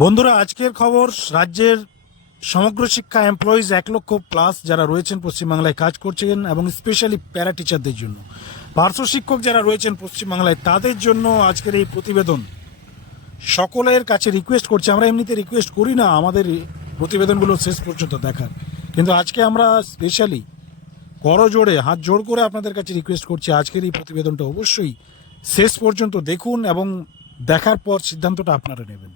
বন্ধুরা, আজকের খবর, রাজ্যের সমগ্র শিক্ষা এমপ্লয়িজ এক লক্ষ প্লাস যারা রয়েছেন পশ্চিমবাংলায় কাজ করছেন এবং স্পেশালি প্যারা টিচারদের জন্য। পার্শ্ব শিক্ষক যারা রয়েছেন পশ্চিমবাংলায়, তাদের জন্য আজকের এই প্রতিবেদন। সকলের কাছে রিকোয়েস্ট করছি, আমরা এমনিতে রিকোয়েস্ট করি না, আমাদের প্রতিবেদনগুলো শেষ পর্যন্ত দেখার। কিন্তু আজকে আমরা স্পেশালি করজোড়ে হাত জোড় করে আপনাদের কাছে রিকোয়েস্ট করছি, আজকের এই প্রতিবেদনটা অবশ্যই শেষ পর্যন্ত দেখুন এবং দেখার পর সিদ্ধান্তটা আপনারা নেবেন।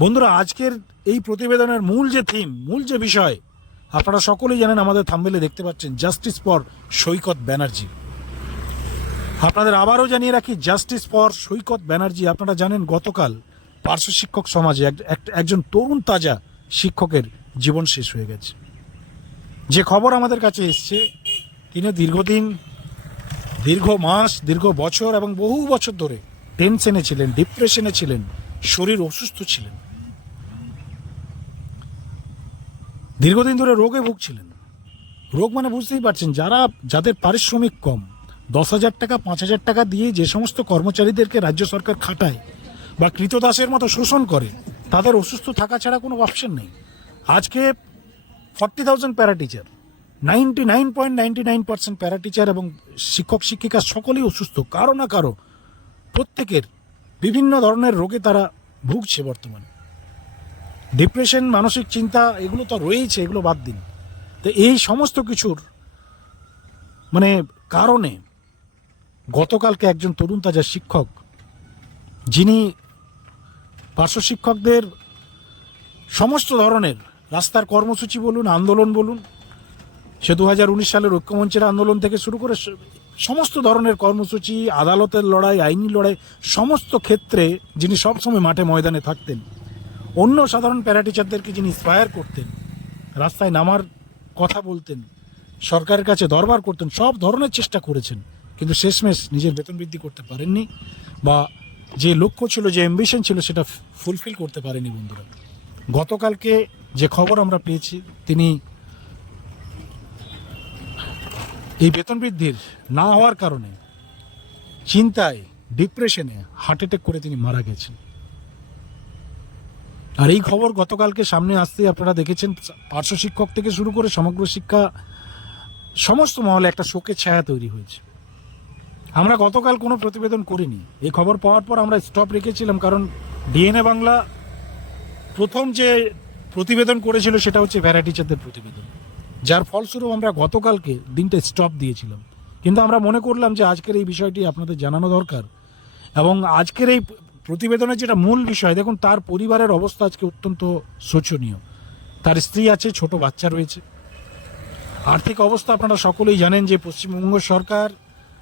বন্ধুরা, আজকের এই প্রতিবেদনের মূল যে থিম মূল যে বিষয়, আপনারা সকলেই জানেন, আমাদের থাম্বেলে দেখতে পাচ্ছেন জাস্টিস ফর সৈকত ব্যানার্জি। আপনাদের আবারও জানিয়ে রাখি জাস্টিস ফর সৈকত ব্যানার্জি, আপনারা জানেন গতকাল পার্শ্ব শিক্ষক সমাজে এক- এক- একজন তরুণ তাজা শিক্ষকের জীবন শেষ হয়ে গেছে। যে খবর আমাদের কাছে এসছে, তিনি দীর্ঘদিন, দীর্ঘ মাস, দীর্ঘ বছর এবং বহু বছর ধরে টেনশনে ছিলেন ডিপ্রেশনে ছিলেন, শরীর অসুস্থ ছিলেন। দীর্ঘদিন ধরে রোগে ভুগছিলেন। রোগ মানে বুঝতেই পারছেন, যারা, যাদের পারিশ্রমিক কম, দশ হাজার টাকা, পাঁচ হাজার টাকা দিয়ে যে সমস্ত কর্মচারীদেরকে রাজ্য সরকার খাটায় বা কৃতদাসের মতো শোষণ করে, তাদের অসুস্থ থাকা ছাড়া কোনো অপশন নেই। আজকে forty thousand para teacher ninety nine point ninety nine percent para teacher এবং শিক্ষক, শিক্ষিকা সকলেই অসুস্থ, কারও না কারও প্রত্যেকের বিভিন্ন ধরনের রোগে তারা ভুগছে বর্তমানে। ডিপ্রেশন মানসিক চিন্তা, এগুলো তো রয়েইছে, এগুলো বাদ দিন। তো এই সমস্ত কিছুর মানে কারণে গতকালকে একজন তরুণ তাজা শিক্ষক, যিনি পার্শ্ব শিক্ষকদের সমস্ত ধরনের রাস্তার কর্মসূচি বলুন, আন্দোলন বলুন, সে দু হাজার উনিশ সালের ঐক্যমঞ্চের আন্দোলন থেকে শুরু করে সমস্ত ধরনের কর্মসূচি, আদালতের লড়াই, আইনি লড়াই, সমস্ত ক্ষেত্রে যিনি সবসময় মাঠে ময়দানে থাকতেন অন্য সাধারণ প্যারা টিচারদেরকে যিনি ইন্সপায়ার করতেন, রাস্তায় নামার কথা বলতেন, সরকারের কাছে দরবার করতেন, সব ধরনের চেষ্টা করেছেন, কিন্তু শেষমেশ নিজের বেতন বৃদ্ধি করতে পারেননি বা যে লক্ষ্য ছিল, যে অ্যাম্বিশন ছিল, সেটা ফুলফিল করতে পারেনি বন্ধুরা। গতকালকে যে খবর আমরা পেয়েছি, তিনি এই বেতন বৃদ্ধির না হওয়ার কারণে, চিন্তায় ডিপ্রেশনে হার্ট অ্যাটাক করে তিনি মারা গেছেন। আর এই খবর গতকালকে সামনে আসতেই আপনারা দেখেছেন, পার্শ্ব শিক্ষক থেকে শুরু করে সমগ্র শিক্ষা, সমস্ত মহলে একটা শোকের ছায়া তৈরি হয়েছে। আমরা গতকাল কোনো প্রতিবেদন করিনি। এই খবর পাওয়ার পর আমরা স্টপ রেখেছিলাম কারণ ডিএনএ বাংলা প্রথম যে প্রতিবেদন করেছিল সেটা হচ্ছে ভ্যারা টিচারদের প্রতিবেদন। যার ফলস্বরূপ আমরা গতকালকে দিনটা স্টপ দিয়েছিলাম। কিন্তু আমরা মনে করলাম যে আজকের এই বিষয়টি আপনাদের জানানো দরকার এবং আজকের এই প্রতিবেদনের যেটা মূল বিষয়, দেখুন, তার পরিবারের অবস্থা আজকে অত্যন্ত শোচনীয়। তার স্ত্রী আছে, ছোট বাচ্চা রয়েছে। আর্থিক অবস্থা আপনারা সকলেই জানেন যে পশ্চিমবঙ্গ সরকার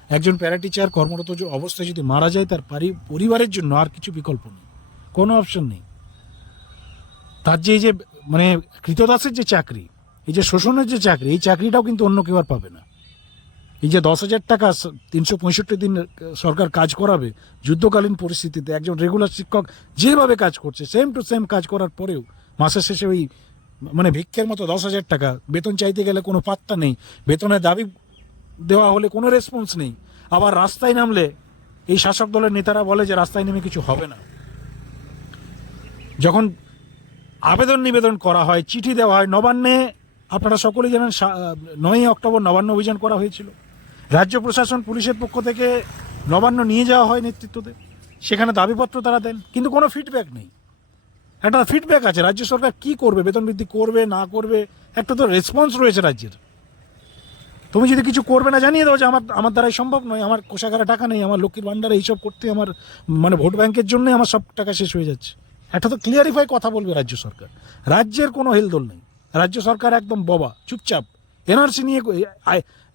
একজন প্যারা টিচার কর্মরত অবস্থায় যদি মারা যায়, তার পারি- পরিবারের জন্য আর কিছু বিকল্প নেই। কোনো অপশন নেই। তার যে এই যে মানে কৃতদাসের যে চাকরি, এই যে শোষণের যে চাকরি, এই চাকরিটাও কিন্তু অন্য কেউ আর পাবে না। এই যে দশ হাজার টাকা তিনশো পঁয়ষট্টি দিন সরকার কাজ করাবে যুদ্ধকালীন পরিস্থিতিতে একজন রেগুলার শিক্ষক যেভাবে কাজ করছে সেম টু সেম কাজ করার পরেও মাসের শেষে ওই মানে ভিক্ষের মতো দশ হাজার টাকা, বেতন চাইতে গেলে কোনো পাত্তা নেই, বেতনের দাবি দেওয়া হলে কোনো রেসপন্স নেই। আবার রাস্তায় নামলে এই শাসক দলের নেতারা বলে যে রাস্তায় নেমে কিছু হবে না। যখন আবেদন নিবেদন করা হয়, চিঠি দেওয়া হয়, নবান্নে আপনারা সকলেই জানেন নয়ই অক্টোবর নবান্ন অভিযান করা হয়েছিল। রাজ্য প্রশাসন পুলিশের পক্ষ থেকে নবান্ন নিয়ে যাওয়া হয় নেতৃত্বতে সেখানে দাবিপত্র তারা দেন, কিন্তু কোনো ফিডব্যাক নেই। একটা ফিডব্যাক আছে, রাজ্য সরকার কি করবে, বেতন বৃদ্ধি করবে, না করবে, একটা তো রেসপন্স রয়েছে রাজ্যের। তুমি যদি কিছু করবে না, জানিয়ে দাও যে আমার আমার দ্বারাই সম্ভব নয়, আমার কোষাগারে টাকা নেই, আমার লক্ষ্মীর ভাণ্ডারে এইসব করতে আমার মানে ভোট ব্যাংকের জন্য আমার সব টাকা শেষ হয়ে যাচ্ছে। একটা তো ক্লিয়ারিফাই কথা বলবে রাজ্য সরকার। রাজ্যের কোনো হেলদোল নেই। রাজ্য সরকার একদম ববা, চুপচাপ। এনআরসি নিয়ে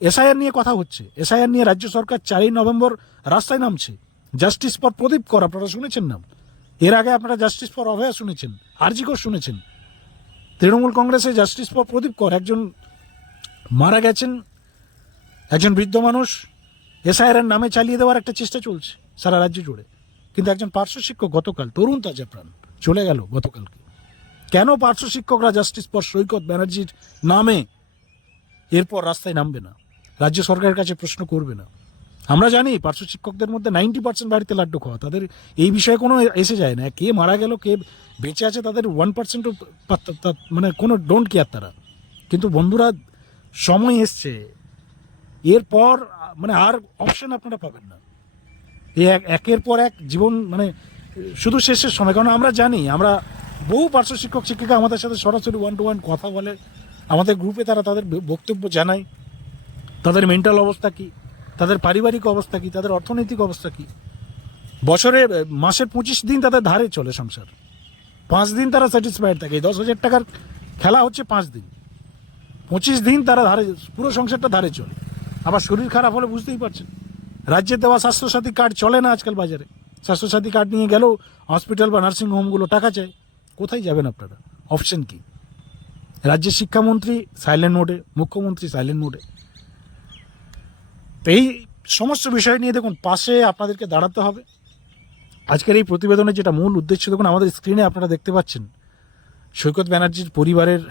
এসআইআর নিয়ে কথা হচ্ছে। এসআইআর নিয়ে রাজ্য সরকার চারই নভেম্বর রাস্তায় নামছে। জাস্টিস ফর প্রদীপ কর, আপনারা শুনেছেন নাম? এর আগে আপনারা জাস্টিস ফর অভয়া শুনেছেন আরজিকর শুনেছেন। তৃণমূল কংগ্রেসে জাস্টিস ফর প্রদীপ কর, একজন মারা গেছেন, একজন বৃদ্ধ মানুষ এসআইআর নামে চালিয়ে দেওয়ার একটা চেষ্টা চলছে সারা রাজ্য জুড়ে। কিন্তু একজন পার্শ্ব শিক্ষক গতকাল, তরুণ তাজা প্রাণ, চলে গেল গতকালকে। কেন পার্শ্ব শিক্ষকরা জাস্টিস ফর সৈকত ব্যানার্জির নামে এরপর রাস্তায় নামবে না। রাজ্য সরকারের কাছে প্রশ্ন করবে না। আমরা জানি পার্শ্ব শিক্ষকদের মধ্যে নাইনটি পার্সেন্ট বাড়িতে লাড্ডু খাওয়া। তাদের এই বিষয়ে কোনো এসে যায় না। কে মারা গেল, কে বেঁচে আছে, তাদের ওয়ান পার্সেন্টও মানে কোনো ডোন্ট কেয়ার তারা। কিন্তু বন্ধুরা, সময় এসছে। এরপর মানে আর অপশন আপনারা পাবেন না। এই এক- একের পর এক জীবন মানে শুধু শেষের সময়। কারণ আমরা জানি, আমরা বহু পার্শ্ব শিক্ষক, শিক্ষিকা আমাদের সাথে সরাসরি ওয়ান টু ওয়ান কথা বলে। আমাদের গ্রুপে তারা তাদের বক্তব্য জানায়। তাদের মেন্টাল অবস্থা কি? তাদের পারিবারিক অবস্থা কি? তাদের অর্থনৈতিক অবস্থা কি? বছরে মাসের পঁচিশ দিন তাদের ধারে চলে সংসার। পাঁচ দিন তারা স্যাটিসফাইড থাকে। দশ হাজার টাকার খেলা হচ্ছে পাঁচ দিন। পঁচিশ দিন তারা ধারে, পুরো সংসারটা ধারে চলে। আবার শরীর খারাপ হলে বুঝতেই পারছেন। রাজ্যে দেওয়া স্বাস্থ্যসাথী কার্ড চলে না আজকাল বাজারে। স্বাস্থ্যসাথী কার্ড নিয়ে গেলেও হসপিটাল বা নার্সিং হোমগুলো টাকা চায়। কোথায় যাবেন আপনারা? অপশন কি? রাজ্যের শিক্ষামন্ত্রী সাইলেন্ট মোডে মুখ্যমন্ত্রী সাইলেন্ট মোডে এই সমস্ত বিষয় নিয়ে দেখুন, পাশে আপনাদেরকে দাঁড়াতে হবে। আজকের এই প্রতিবেদনের যেটা মূল উদ্দেশ্য, দেখুন, আমাদের স্ক্রিনে আপনারা দেখতে পাচ্ছেন, সৈকত ব্যানার্জির পরিবারের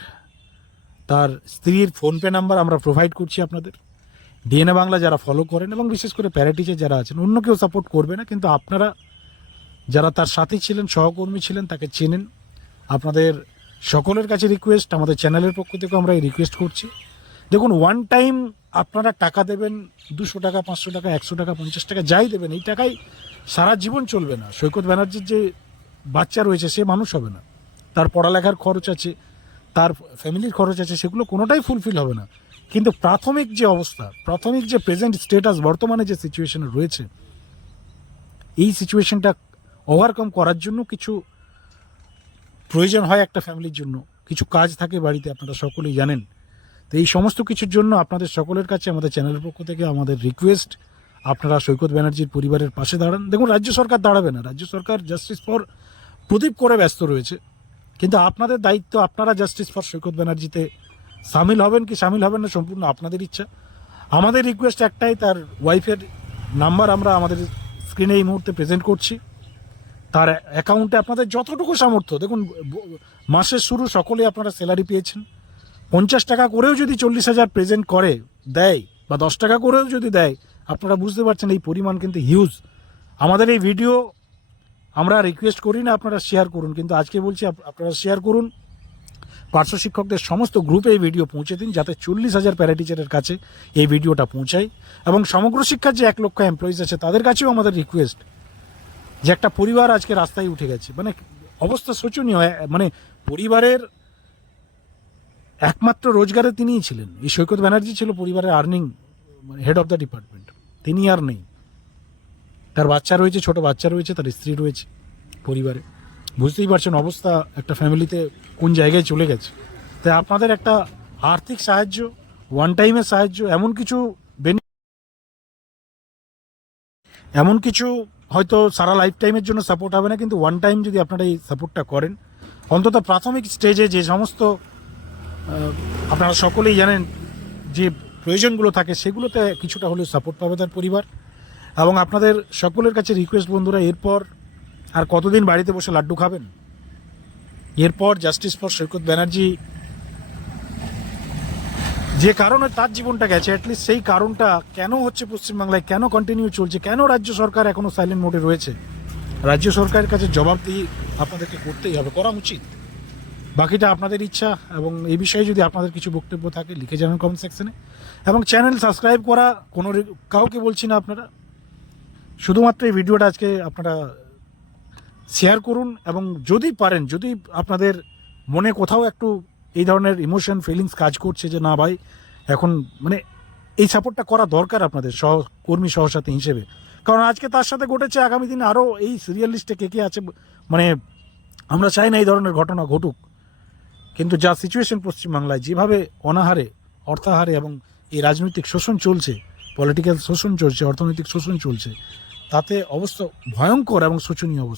তার স্ত্রীর ফোনপে নাম্বার আমরা প্রোভাইড করছি আপনাদের। ডিএনএ বাংলা যারা ফলো করেন এবং বিশেষ করে প্যারাটিচার যারা আছেন, অন্য কেউ সাপোর্ট করবে না, কিন্তু আপনারা যারা তার সাথী ছিলেন, সহকর্মী ছিলেন, তাকে চেনেন। আপনাদের সকলের কাছে রিকোয়েস্ট আমাদের চ্যানেলের পক্ষ থেকে আমরা এই রিকোয়েস্ট করছি। দেখুন ওয়ান টাইম আপনারা টাকা দেবেন, দুশো টাকা, পাঁচশো টাকা, একশো টাকা, পঞ্চাশ টাকা, যাই দেবেন, এই টাকায় সারা জীবন চলবে না। সৈকত ব্যানার্জির যে বাচ্চা রয়েছে, সে মানুষ হবে না। তার পড়ালেখার খরচ আছে, তার ফ্যামিলির খরচ আছে, সেগুলো কোনোটাই ফুলফিল হবে না। কিন্তু প্রাথমিক যে অবস্থা, প্রাথমিক যে প্রেজেন্ট স্টেটাস বর্তমানে যে সিচুয়েশনে রয়েছে, এই সিচুয়েশনটা ওভারকাম করার জন্য কিছু প্রয়োজন হয় একটা ফ্যামিলির জন্য। কিছু কাজ থাকে বাড়িতে, আপনারা সকলেই জানেন। তো এই সমস্ত কিছুর জন্য আপনাদের সকলের কাছে, আমাদের চ্যানেলের পক্ষ থেকে আমাদের রিকোয়েস্ট আপনারা সৈকত ব্যানার্জির পরিবারের পাশে দাঁড়ান। দেখুন, রাজ্য সরকার দাঁড়াবে না। রাজ্য সরকার জাস্টিস ফর প্রদীপ করে ব্যস্ত রয়েছে। কিন্তু আপনাদের দায়িত্ব, আপনারা জাস্টিস ফর সৈকত ব্যানার্জিতে সামিল হবেন কি সামিল হবেন না, সম্পূর্ণ আপনাদের ইচ্ছা। আমাদের রিকোয়েস্ট একটাই, তার ওয়াইফের নাম্বার আমরা আমাদের স্ক্রিনে এই মুহূর্তে প্রেজেন্ট করছি। তার অ্যাকাউন্টে আপনাদের যতটুকু সামর্থ্য, দেখুন মাসের শুরু সকলে আপনারা স্যালারি পেয়েছেন। পঞ্চাশ টাকা করেও যদি চল্লিশ হাজার প্রেজেন্ট করে, দেয়, বা দশ টাকা করেও যদি দেয়, আপনারা বুঝতে পারছেন এই পরিমাণ কিন্তু হিউজ আমাদের এই ভিডিও আমরা রিকোয়েস্ট করি না আপনারা শেয়ার করুন, কিন্তু আজকে বলছি আপ- আপনারা শেয়ার করুন। পার্শ্ব শিক্ষকদের সমস্ত গ্রুপে এই ভিডিও পৌঁছে দিন, যাতে চল্লিশ হাজার প্যারাটিচারের কাছে এই ভিডিওটা পৌঁছায়। এবং সমগ্র শিক্ষার যে এক লক্ষ এমপ্লয়িজ আছে, তাদের কাছেও আমাদের রিকোয়েস্ট যে একটা পরিবার আজকে রাস্তায় উঠে গেছে। মানে অবস্থা শোচনীয়। মানে পরিবারের একমাত্র রোজগারে তিনিই ছিলেন। এই সৈকত ব্যানার্জি ছিল পরিবারের আর্নিং মানে হেড অফ দ্য ডিপার্টমেন্ট তিনি আর নেই। তার বাচ্চা রয়েছে, ছোট বাচ্চা রয়েছে, তার স্ত্রী রয়েছে পরিবারে। বুঝতেই পারছেন অবস্থা একটা ফ্যামিলিতে কোন জায়গায় চলে গেছে। তাই আপনাদের একটা আর্থিক সাহায্য ওয়ান টাইমের সাহায্য, এমন কিছু এমন কিছু হয়তো সারা লাইফ টাইমের জন্য সাপোর্ট হবে না, কিন্তু ওয়ান টাইম যদি আপনারা এই সাপোর্টটা করেন, অন্তত প্রাথমিক স্টেজে যে সমস্ত আপনারা সকলেই জানেন যে প্রয়োজনগুলো থাকে, সেগুলোতে কিছুটা হলেও সাপোর্ট পাবে তার পরিবার। এবং আপনাদের সকলের কাছে রিকোয়েস্ট বন্ধুরা, এরপর আর কতদিন বাড়িতে বসে লাড্ডু খাবেন? এরপর জাস্টিস ফর সৈকত ব্যানার্জি যে কারণে তার জীবনটা গেছে অ্যাটলিস্ট সেই কারণটা কেন হচ্ছে পশ্চিমবাংলায়, কেন কন্টিনিউ চলছে, কেন রাজ্য সরকার এখনও সাইলেন্ট মোডে রয়েছে? রাজ্য সরকারের কাছে জবাবদিহি আপনাদেরকে করতেই হবে, করা উচিত। বাকিটা আপনাদের ইচ্ছা এবং এই বিষয়ে যদি আপনাদের কিছু বক্তব্য থাকে, লিখে জানান কমেন্ট সেকশনে এবং চ্যানেল সাবস্ক্রাইব করা, কোনো কাউকে বলছি না আপনারা। শুধুমাত্র এই ভিডিওটা আজকে আপনারা শেয়ার করুন এবং যদি পারেন, যদি আপনাদের মনে কোথাও একটু এই ধরনের ইমোশন ফিলিংস কাজ করছে যে না ভাই, এখন মানে এই সাপোর্টটা করা দরকার আপনাদের সহ, কর্মী সহসাথী হিসেবে। কারণ আজকে তার সাথে ঘটেছে, আগামী দিনে আরও এই সিরিয়াল লিস্টে কে কে আছে মানে আমরা চাই না এই ধরনের ঘটনা ঘটুক। কিন্তু যা সিচুয়েশন পশ্চিমবাংলায়, যেভাবে অনাহারে, অর্থাহারে এবং এই রাজনৈতিক শোষণ চলছে পলিটিক্যাল শোষণ চলছে, অর্থনৈতিক শোষণ চলছে, তাতে অবস্থা ভয়ঙ্কর এবং শোচনীয় অবস্থা।